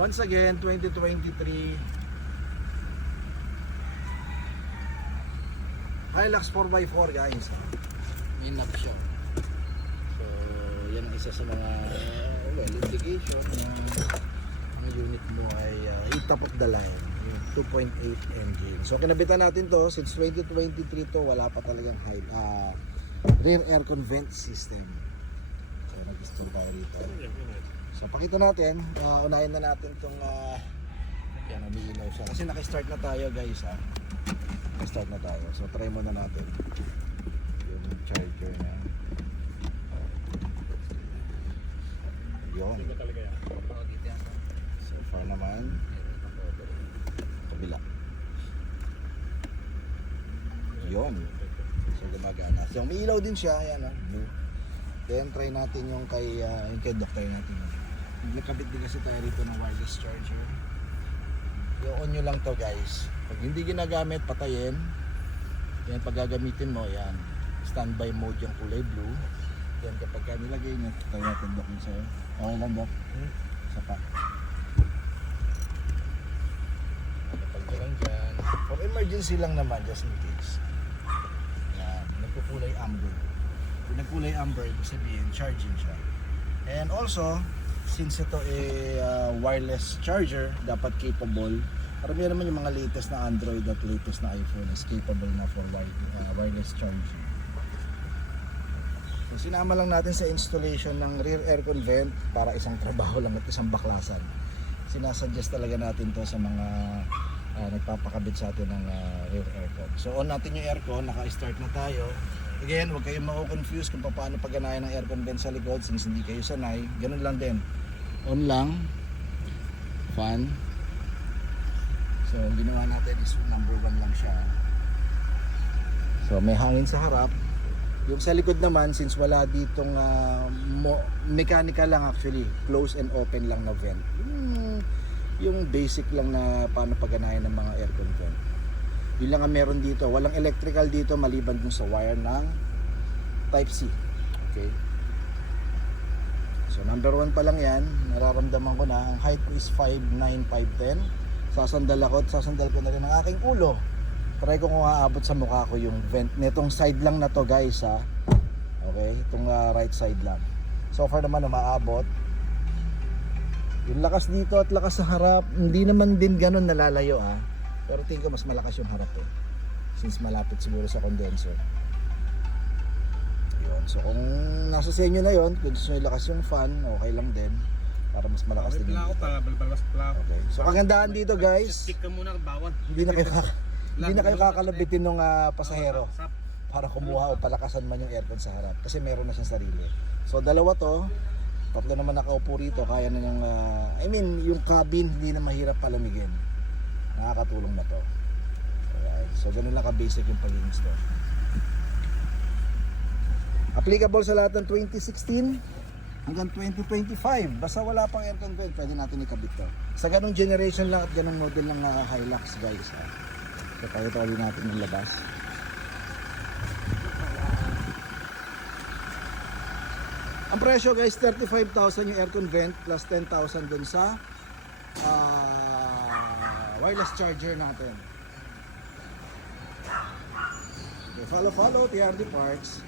Once again, 2023 Hilux 4x4 guys. May knob siya. So, yan ang isa sa mga indication na ang unit mo ay Top of the line, yung 2.8 engine. So kinabitan natin to since 2023 to, wala pa talagang rear aircon vent system. So nag-install tayo rito. So pakita natin, unahin na natin tong yan, umiilaw siya. Kasi naka-start na tayo guys ha. Naka-start na tayo. So try muna natin yung charger niya. Yun. So far naman kabila. Yun. So gumagana. So may ilaw din siya, ayan ah. Then try natin yung kay doctor natin. Nagkabit din kasi tayo rito ng wireless charger. I-on nyo lang to guys. Pag hindi ginagamit, patayin. Yan pag gagamitin mo, yan. Standby mode yung kulay blue. Yan kapag nilagay nyo, try natin doc yun sa'yo. Okay lang doc. Isa pa. Kapag nyo lang dyan. For emergency lang naman, just in case. Yan. Nagkukulay amber. Kung nagkulay amber, ibig sabihin, charging siya. And also, since ito wireless charger, dapat capable. Karamihan naman yung mga latest na Android at latest na iPhone is capable na for wireless charging. So, sinama lang natin sa installation ng rear aircon vent para isang trabaho lang at isang baklasan. Sinasuggest talaga natin to sa mga nagpapakabit sa atin ng rear aircon. So on natin yung aircon, naka-start na tayo. Again, huwag kayong mako-confuse kung paano pagganayan ng aircon vent sa likod since hindi kayo sanay. Ganun lang din. On lang. Fan. So, ang ginawa natin is number 1 lang siya. So, may hangin sa harap. Yung sa likod naman, since wala ditong mechanical lang actually. Close and open lang na vent. Yung basic lang na paano pagganayan ng mga aircon vent. Yun lang ang meron dito. Walang electrical dito maliban dun sa wire ng Type-C. Okay. So number 1 pa lang yan. Nararamdaman ko na. Ang height ko is 5'9", 5'10". Sasandal ko na rin ang aking ulo. Try ko kung aabot sa mukha ko yung vent. Netong side lang na to guys ha. Okay. Itong right side lang. So far naman umaabot. Yung lakas dito at lakas sa harap. Hindi naman din ganun nalalayo ha. Pero tingin ko mas malakas yung harap eh. Since malapit siguro sa condenser. Yun. So kung nasa sa inyo na yun, kung gusto nyo lakas yung fan, okay lang din. Para mas malakas din yung dito. Okay. So kagandaan dito guys, stick ka muna, bawal. hindi na kayo kakalabitin ng pasahero para kumuha o palakasan man yung aircon sa harap. Kasi meron na siyang sarili. So dalawa to. Tatlo naman nakaupo rito. Kaya na niyang, yung cabin hindi na mahirap palamigin. Nakakatulong na to. Alright. So ganun lang ka-basic yung pag-install. Applicable sa lahat ng 2016 hanggang 2025. Basta wala pang aircon vent, pwede natin ikabit to. Sa ganung generation lang at ganung model ng Hilux guys. So pakita ulit natin yung labas. Ang presyo guys, 35,000 yung aircon vent plus 10,000 dun sa wireless charger natin. Okay, follow TRD Parts.